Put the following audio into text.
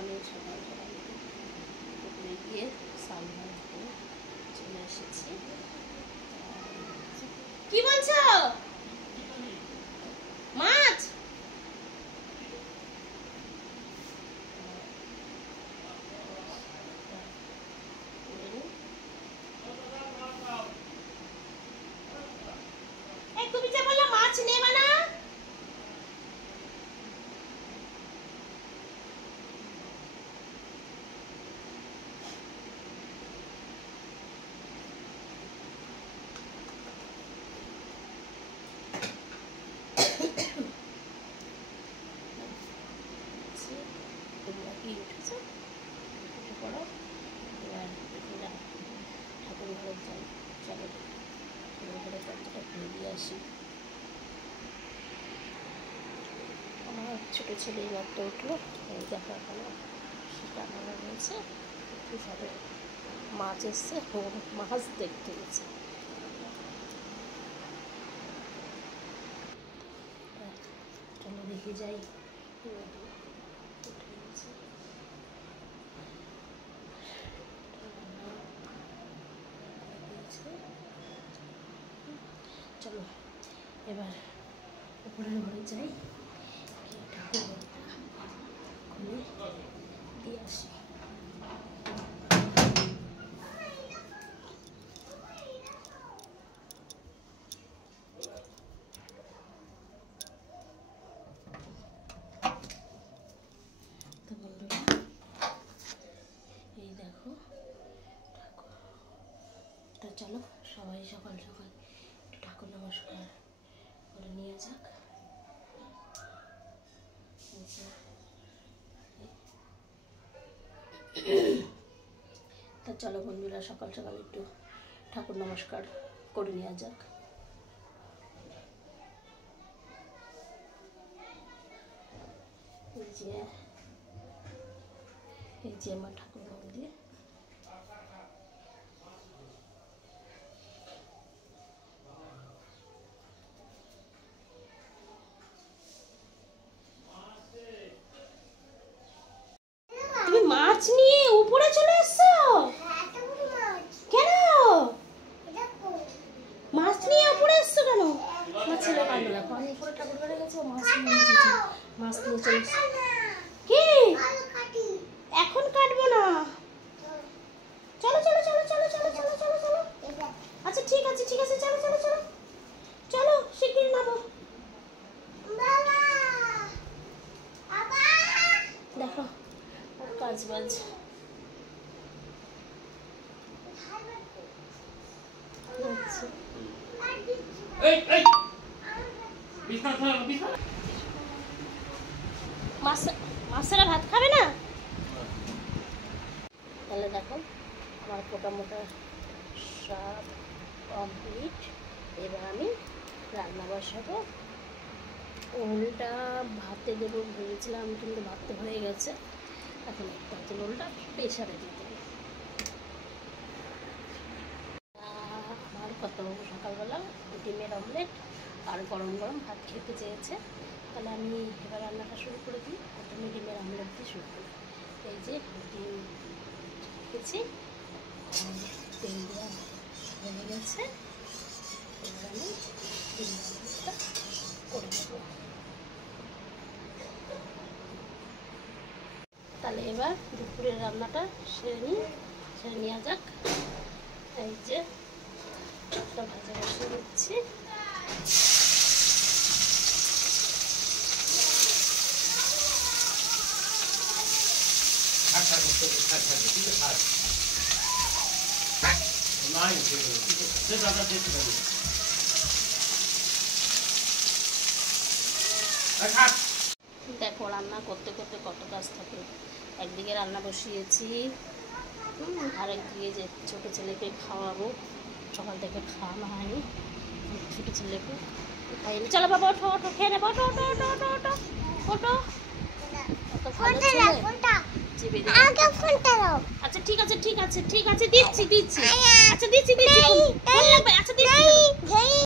অনেক সকাল সকাল পুকুরে গিয়ে স্নান করে চলে এসেছি। কি বলছো? মাছ? তুমি যে বললে মাছ নেবে না, তোমরা কি উঠেছো? উঠে পড়ো, এবার ঠাকুর ঘরে যাই। চলো ঠাকুর ঘরে দরজাটা খুলে দিয়ে আসি। আমার ছোটো ছেলে মাত্র উঠলো, এই দেখো এখানে সেটা ভালো রয়েছে। হিসাবে মাছ এসছে, মাছ দেখতে গেছে। চলো দেখে যাই। চলো এবার উপরের ঘরে যাই, ঠাকুর খুলে দিয়ে আসি। তো বন্ধুরা এই দেখো ঠাকুর, তো চলো সবাই সকাল সকাল একটু ঠাকুর নমস্কার করে নিয়ে যাক। তা চলো বন্ধুরা সকাল সকাল একটু ঠাকুর নমস্কার করে নেওয়া যাক। এই যে আমার ঠাকুর মন্দির। তুমি মাছ নিয়ে উপরে চলে এসছো কেন? মাছ নিয়ে উপরে এসছো কেন? আমার ছেলে কান্না, দেখো আমি উপরে ঠাকুর ঘরে গেছি, মাছ নিয়ে এসেছি। মাছ নিয়ে চলে এসছি। কি এখন কাটবো না? চলো চলো চলো চলো চলো চলো চলো চলো। আচ্ছা ঠিক আছে ঠিক আছে, চলো চলো চলো চলো শিগগির নামো। দেখো কাজ বাজ মাছেরা ভাত খাবে না? তাহলে দেখো আমার মোটা মোটা সব কমপ্লিট। এবার আমি রান্না বসাবো। ওলটা ভাতে দেবো ভেবেছিলাম, কিন্তু ভাতে হয়ে গেছে। এখন একটা ওলটা প্রেশারে দিয়ে দেবো। আমার কত সকালবেলা ডিমের অমলেট আর গরম গরম ভাত খেতে চেয়েছে, তাহলে আমি এবার রান্নাটা শুরু করে দিই। প্রথমে ডিমের অমলেট দিয়ে শুরু করি। এই যে ডিম রেখেছি, তেল দেওয়া হয়ে গেছে। এবার আমি ডিমের অমলেটটা করে দেবো। তাহলে এবার দুপুরের রান্নাটা সেরে নেওয়া যাক। এই যে একটা ভাজা বসিয়ে দিচ্ছি। দেখো রান্না করতে করতে কত কাজ থাকে। একদিকে রান্না বসিয়েছি, আরেকদিকে যে ছোটো ছেলেকে খাওয়াবো, সকাল থেকে খাওয়ানো হয়নি ছোটো ছেলেকে খাইনি। চলো বাবা ওঠো ওঠো, খেয়ে নেবো, ওঠো ওঠো ওঠো ওঠো ওঠো ওঠো। আচ্ছা ঠিক আছে ঠিক আছে ঠিক আছে, দিচ্ছি দিচ্ছি। আচ্ছা দিচ্ছি দিচ্ছি, আচ্ছা দিচ্ছি।